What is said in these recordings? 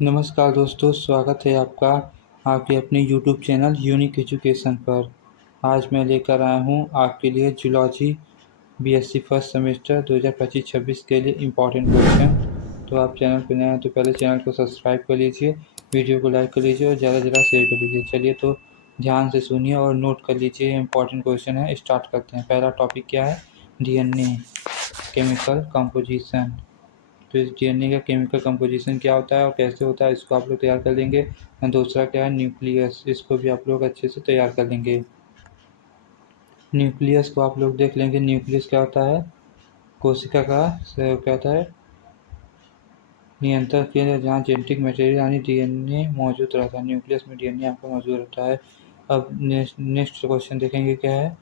नमस्कार दोस्तों, स्वागत है आपका आपके अपने यूट्यूब चैनल यूनिक एजुकेशन पर। आज मैं लेकर आया हूँ आपके लिए जूलॉजी बीएससी फर्स्ट सेमेस्टर 2025-26 के लिए इम्पॉर्टेंट क्वेश्चन। तो आप चैनल पर नए हैं तो पहले चैनल को सब्सक्राइब कर लीजिए, वीडियो को लाइक कर लीजिए और ज़्यादा से ज़्यादा शेयर कर लीजिए। चलिए तो ध्यान से सुनिए और नोट कर लीजिए, इम्पॉर्टेंट क्वेश्चन है। स्टार्ट करते हैं। पहला टॉपिक क्या है? DNA chemical composition. तो इस डीएनए का केमिकल कंपोजिशन क्या होता है और कैसे होता है, इसको आप लोग तैयार कर लेंगे। और दूसरा क्या है? न्यूक्लियस। इसको भी आप लोग अच्छे से तैयार कर लेंगे। न्यूक्लियस को आप लोग देख लेंगे। न्यूक्लियस क्या होता है? कोशिका का क्या होता है? नियंत्रण केंद्र जहाँ जेनेटिक मटेरियल यानी डीएनए मौजूद रहता है। न्यूक्लियस में डीएनए आपका मौजूद रहता है। अब नेक्स्ट क्वेश्चन देखेंगे क्या है?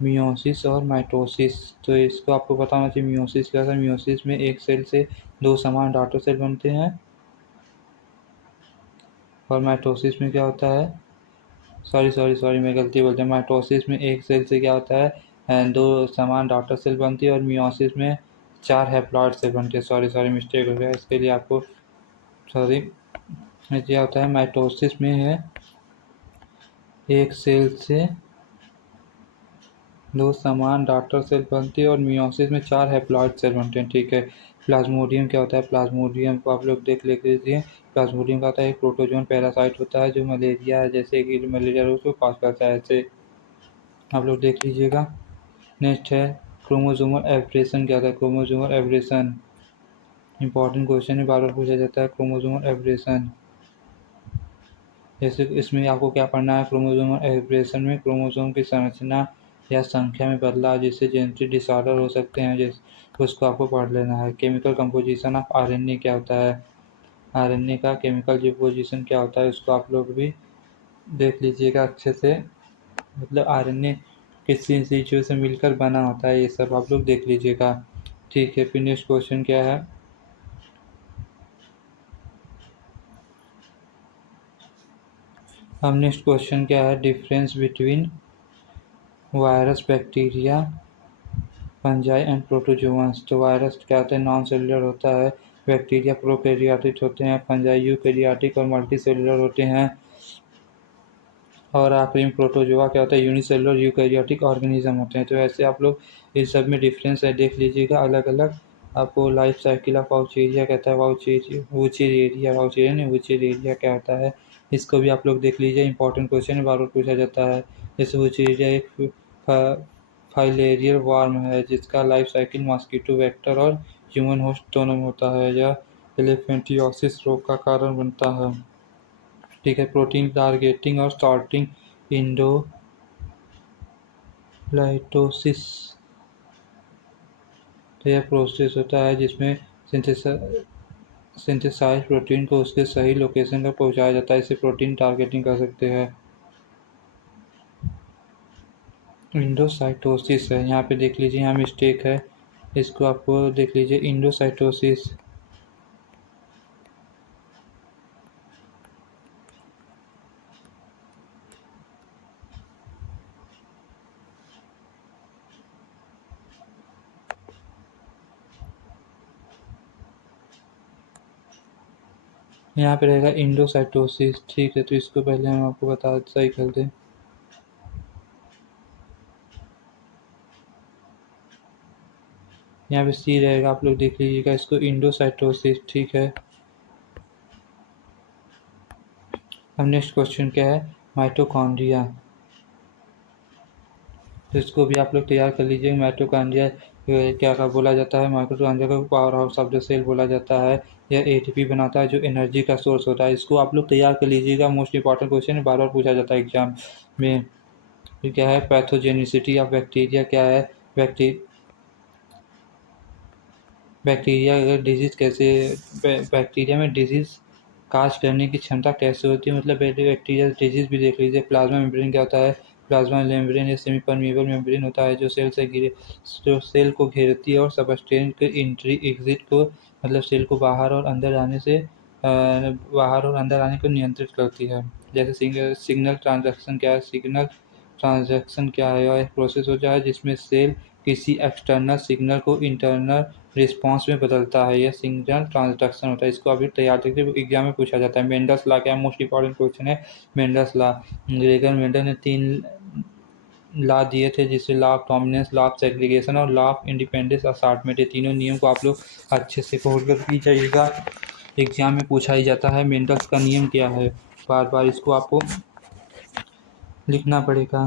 मियोसिस और माइटोसिस। तो इसको आपको पता होना चाहिए। मियोसिस क्या होता है? मियोसिस में एक सेल से दो समान डॉटर सेल बनते हैं। और माइटोसिस में क्या होता है? सॉरी मैं गलती बोल दिया। माइटोसिस में एक सेल से क्या होता है? दो समान डॉटर सेल बनती है। और मियोसिस में चार हैप्लॉइड सेल बनते हैं। सॉरी मिस्टेक हो गया, इसके लिए आपको सॉरी। क्या होता है? माइटोसिस में है एक सेल से दो समान डॉटर सेल बनती है और मियोसिस में चार हैप्लॉइड सेल बनते हैं। ठीक है। प्लाज्मोडियम क्या होता है? प्लाज्मोडियम को आप लोग देख लीजिए। प्लाज्मोडियम का होता है एक प्रोटोजोन पैरासाइट होता है जो मलेरिया जैसे कि मलेरिया रोग को कॉज करता है। ऐसे आप लोग देख लीजिएगा। नेक्स्ट है क्रोमोसोमल एब्रेशन। क्या होता है क्रोमोसोमल एब्रेशन? इंपॉर्टेंट क्वेश्चन है, बार बार पूछा जाता है क्रोमोसोमल एब्रेशन। जैसे इसमें आपको क्या पढ़ना है? क्रोमोसोमल एब्रेशन में क्रोमोसोम की संरचना या संख्या में बदलाव जिससे जेनेटिक डिसऑर्डर हो सकते हैं, जैसे उसको आपको पढ़ लेना है। केमिकल कंपोजिशन ऑफ आरएनए क्या होता है? आरएनए का केमिकल कंपोजिशन क्या होता है, उसको आप लोग भी देख लीजिएगा अच्छे से। मतलब आरएनए किस चीज़ों से मिलकर बना होता है, ये सब आप लोग देख लीजिएगा। ठीक है। फिर नेक्स्ट क्वेश्चन क्या है? अब नेक्स्ट क्वेश्चन क्या है? Difference between virus, bacteria, fungi and protozoans. तो वायरस क्या होता है? नॉन सेलुलर होता है। बैक्टीरिया प्रोकैरियोटिक होते हैं। फंजाई यूकैरियोटिक और मल्टी सेलुलर होते हैं। और आखिरी में प्रोटोजोआ क्या होता है? यूनिसेलुलर यूकैरियोटिक ऑर्गेनिज्म होते हैं। तो ऐसे आप लोग इस सब में डिफरेंस है देख लीजिएगा अलग अलग। आपको लाइफ साइकिल ऑफ वाउचेरिया कहता है। वाउचेरिया नहीं, वुचेरिया क्या होता है, इसको भी आप लोग देख लीजिए। इंपॉर्टेंट क्वेश्चन है, बार बार पूछा जाता है। जैसे वुचेरिया एक फाइलेरियल वार्म है जिसका लाइफ साइकिल मॉस्किटो वेक्टर और ह्यूमन होस्ट दोनों में होता है। यह एलिफेंटियोसिस रोग का कारण बनता है। ठीक है। प्रोटीन टारगेटिंग और सॉर्टिंग इंडोलाइटोसिस। तो यह प्रोसेस होता है जिसमें सिंथेसाइज प्रोटीन को उसके सही लोकेशन पर पहुंचाया जाता है। इसे प्रोटीन टारगेटिंग कर सकते हैं। इंडोसाइटोसिस है, यहाँ पे देख लीजिए, यहाँ मिस्टेक है, इसको आपको देख लीजिए। इंडोसाइटोसिस यहाँ पे रहेगा इंडोसाइटोसिस। ठीक है। तो इसको पहले हम आपको बता सही कर दें। यहाँ पे सी रहेगा, आप लोग देख लीजिएगा इसको, इंडोसाइटोसिस। ठीक है। अब नेक्स्ट क्वेश्चन क्या है? माइटोकॉन्ड्रिया। तो इसको भी आप लोग तैयार कर लीजिए। माइटोकॉन्ड्रिया क्या का बोला जाता है? माइटोकॉन्ड्रिया को power house of the cell बोला जाता है। यह एटीपी बनाता है जो एनर्जी का सोर्स होता है। इसको आप लोग तैयार कर लीजिएगा। मोस्ट इंपॉर्टेंट क्वेश्चन है, बार बार पूछा जाता है एग्जाम में। फिर क्या है? पैथोजेनिसिटी ऑफ बैक्टीरिया क्या है? बैक्टीरिया अगर डिजीज कैसे बैक्टीरिया में डिजीज काज करने की क्षमता कैसे होती है, मतलब बैक्टीरिया डिजीज भी देख लीजिए। प्लाज्मा मेम्ब्रेन क्या होता है? प्लाज्मा मेम्ब्रेन या सेमी परमिएबल मेम्ब्रेन होता है जो सेल को घेरती है और सबस्टेंस के एंट्री एग्जिट को, मतलब सेल को बाहर और अंदर आने से बाहर और अंदर आने को नियंत्रित करती है। जैसे सिग्नल ट्रांजैक्शन क्या है? सिग्नल ट्रांजैक्शन क्या है? यह एक प्रोसेस होता है जिसमें सेल किसी एक्सटर्नल सिग्नल को इंटरनल रिस्पॉन्स में बदलता है। यह सिग्नल ट्रांसडक्शन होता है। इसको अभी तैयार देखते एग्जाम में पूछा जाता है। मेंडल्स लॉ क्या है? मोस्ट इंपॉर्टेंट क्वेश्चन है मेंडल्स लॉ। ग्रेगर मेंडल ने 3 लॉ दिए थे, जिससे law of dominance, law of segregation और लॉ ऑफ इंडिपेंडेंस असार्टमेंट। ये तीनों नियम को आप लोग अच्छे से पढ़ कर की जाइएगा। एग्जाम में पूछा ही जाता है मेंडल्स का नियम क्या है, बार बार इसको आपको लिखना पड़ेगा।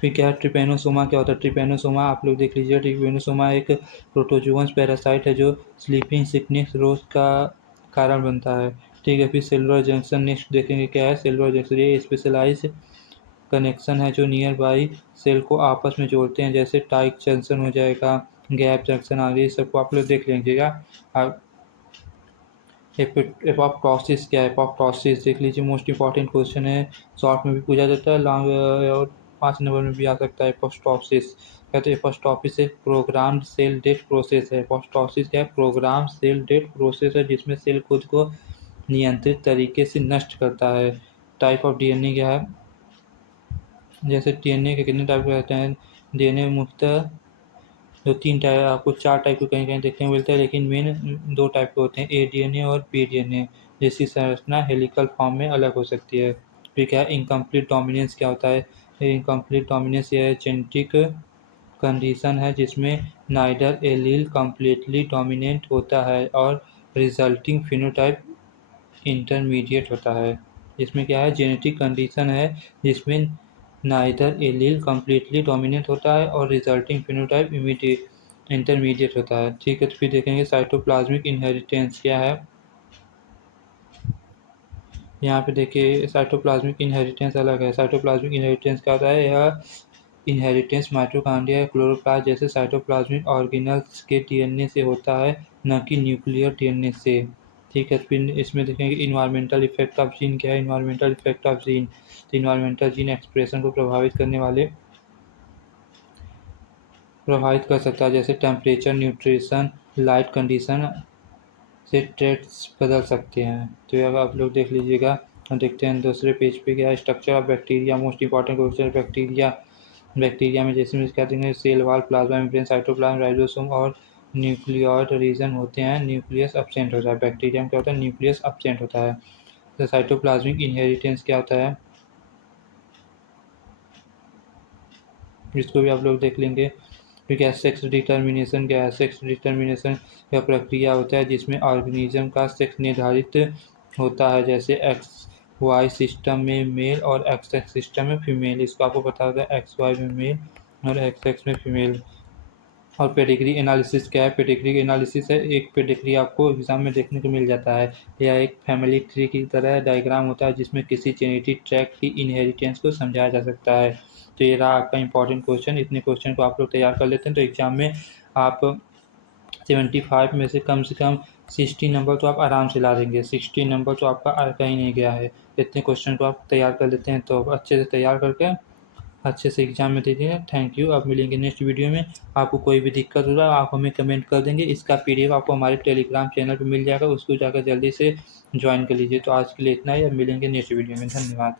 फिर क्या है ट्रिपेनोसोमा क्या होता है? ट्रिपेनोसोमा आप लोग देख लीजिए। ट्रिपेनोसोमा एक प्रोटोजुअन्स पैरासाइट है जो स्लीपिंग सिकनेस रोग का कारण बनता है। ठीक है, फिर सेलुलर जंक्शन नेक्स्ट देखेंगे क्या है। सेलुलर जंक्शन ये स्पेशलाइज कनेक्शन है जो नियर बाई सेल को आपस में जोड़ते हैं, जैसे टाइक जंक्शन हो जाएगा, गैप जंक्शन आदि सबको आप लोग देख लीजिएगा। एपोप्टोसिस क्या है? एपोप्टोसिस देख लीजिए, मोस्ट इंपॉर्टेंट क्वेश्चन है। शॉर्ट में भी पूछा जाता है, लॉन्ग और 5 नंबर में भी आ सकता है। एपोप्टोसिस कहते हैं एपोप्टोसिस एक प्रोग्राम्ड सेल डेथ प्रोसेस है। एपोप्टोसिस क्या है? प्रोग्राम सेल डेथ प्रोसेस है जिसमें सेल खुद को नियंत्रित तरीके से नष्ट करता है। टाइप ऑफ डीएनए क्या है? जैसे डीएनए के कितने टाइप रहते हैं? डीएनए मुख्यतः जो 3 टाइप, आपको 4 टाइप के कहीं कहीं देखने को मिलता है, लेकिन मेन 2 टाइप के होते हैं, ए डीएनए और पी डीएनए, जिसकी संरचना हेलिकल फॉर्म में अलग हो सकती है। फिर क्या है इनकम्प्लीट डोमिनेंस क्या होता है? इनकम्प्लीट डोमिनेंस यह जेनेटिक कंडीशन है जिसमें नाइदर एलील कम्प्लीटली डोमिनेंट होता है और रिजल्टिंग फिनोटाइप इंटरमीडिएट होता है। इसमें क्या है जेनेटिक कंडीशन है जिसमें नाइदर एलील कम्प्लीटली डोमिनेंट होता है और रिजल्टिंग फिनोटाइप इंटरमीडिएट होता है। ठीक है, तो फिर देखेंगे साइटोप्लाज्मिक इनहेरिटेंस क्या है। यहाँ पे देखिए साइटोप्लाज्मिक इनहेरिटेंस अलग है। साइटोप्लाज्मिक इनहेरिटेंस क्या होता है? यह इनहेरिटेंस माइटोकॉन्ड्रिया या क्लोरोप्लास्ट जैसे साइटोप्लाज्मिक ऑर्गेनल्स के डीएनए से होता है, न कि न्यूक्लियर डीएनए से। ठीक है, फिर इसमें देखेंगे इन्वायरमेंटल इफेक्ट ऑफ जीन क्या है। Environmental effect of gene, environmental gene expression को प्रभावित कर सकता है, जैसे टेम्परेचर, न्यूट्रिशन, लाइट कंडीशन से ट्रेड्स बदल सकते हैं। तो ये आप लोग देख लीजिएगा। हम देखते हैं दूसरे पेज पे क्या है। Structure of bacteria, most important question. Bacteria में जैसे में क्या देंगे, cell wall, plasma membrane, cytoplasm, ribosome और न्यूक्लियॉइड रीजन होते हैं। न्यूक्लियस एब्सेंट होता है। बैक्टीरिया में क्या होता है? न्यूक्लियस एब्सेंट होता है। तो साइटोप्लाज्मिक इनहेरिटेंस क्या होता है, इसको भी आप लोग देख लेंगे। फिर क्या सेक्स डिटर्मिनेशन क्या है? सेक्स डिटर्मिनेशन यह प्रक्रिया होता है जिसमें ऑर्गेनिज्म का सेक्स निर्धारित होता है, जैसे एक्स वाई सिस्टम में मेल और एक्स एक्स सिस्टम में फीमेल। इसको आपको पता होगा, एक्स वाई में मेल और एक्स एक्स में फीमेल। और पेडिग्री एनालिसिस क्या है? पेडिग्री एनालिसिस है एक पेडिग्री आपको एग्जाम में देखने को मिल जाता है। यह एक फैमिली ट्री की तरह डायग्राम होता है जिसमें किसी जेनेटिक ट्रैक की इनहेरिटेंस को समझाया जा सकता है। तो ये रहा आपका इंपॉर्टेंट क्वेश्चन। इतने क्वेश्चन को आप लोग तैयार कर लेते हैं तो एग्जाम में आप 75 में से कम 60 नंबर तो आप आराम से ला देंगे। 60 नंबर तो आपका कहीं नहीं गया है। इतने क्वेश्चन को आप तैयार कर लेते हैं तो अच्छे से तैयार करके अच्छे से एग्जाम में दे दीजिए। Thank you. अब मिलेंगे नेक्स्ट वीडियो में। आपको कोई भी दिक्कत होगा आप हमें कमेंट कर देंगे। इसका पीडीएफ आपको हमारे टेलीग्राम चैनल पर मिल जाएगा, उसको जाकर जल्दी से ज्वाइन कर लीजिए। तो आज के लिए इतना ही, अब मिलेंगे नेक्स्ट वीडियो में। धन्यवाद।